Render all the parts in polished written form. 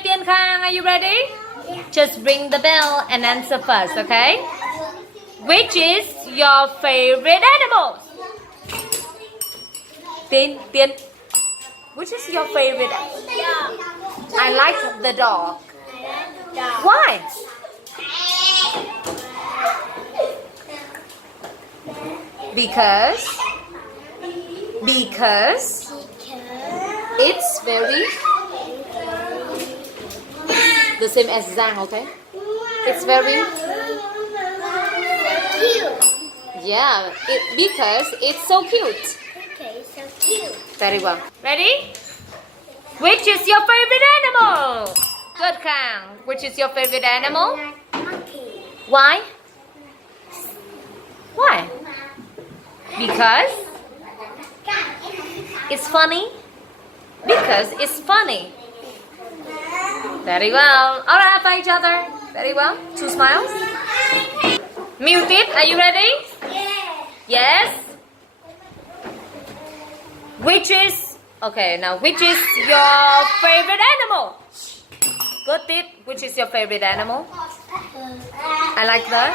Okay, Tiên Khang, are you ready? Just ring the bell and answer first, okay? Which is your favorite animal? Tiên. Which is your favorite? I like the dog. Why? Because it's very the same as Zhang, okay? It's very yeah, because it's so cute. Okay, so cute. Very well. Ready? Which is your favorite animal? Good, Khang. Which is your favorite animal? Monkey. Why? Why? Because it's funny. Because it's funny. Very well. All right, by each other. Very well. 2 smiles. Muted, are you ready? Yes. Which is which is your favorite animal? Good, Tit. Which is your favorite animal? I like the.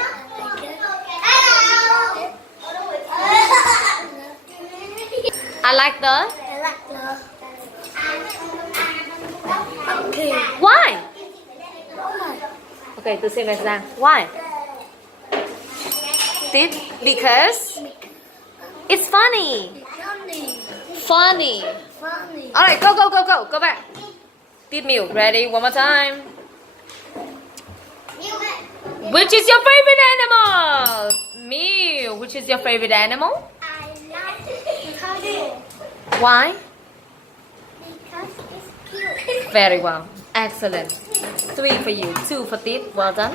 I like the. Monkey. Why? Okay, the same as Giang. Why? Tit. Because it's funny. Funny. Alright, go back. Tit Mew, ready? One more time. Which is your favorite animal? Mew. Which is your favorite animal? I like cuddle. Why? Because it's cute. Very well. Excellent. 3 for you, 2 for Tit. Well done.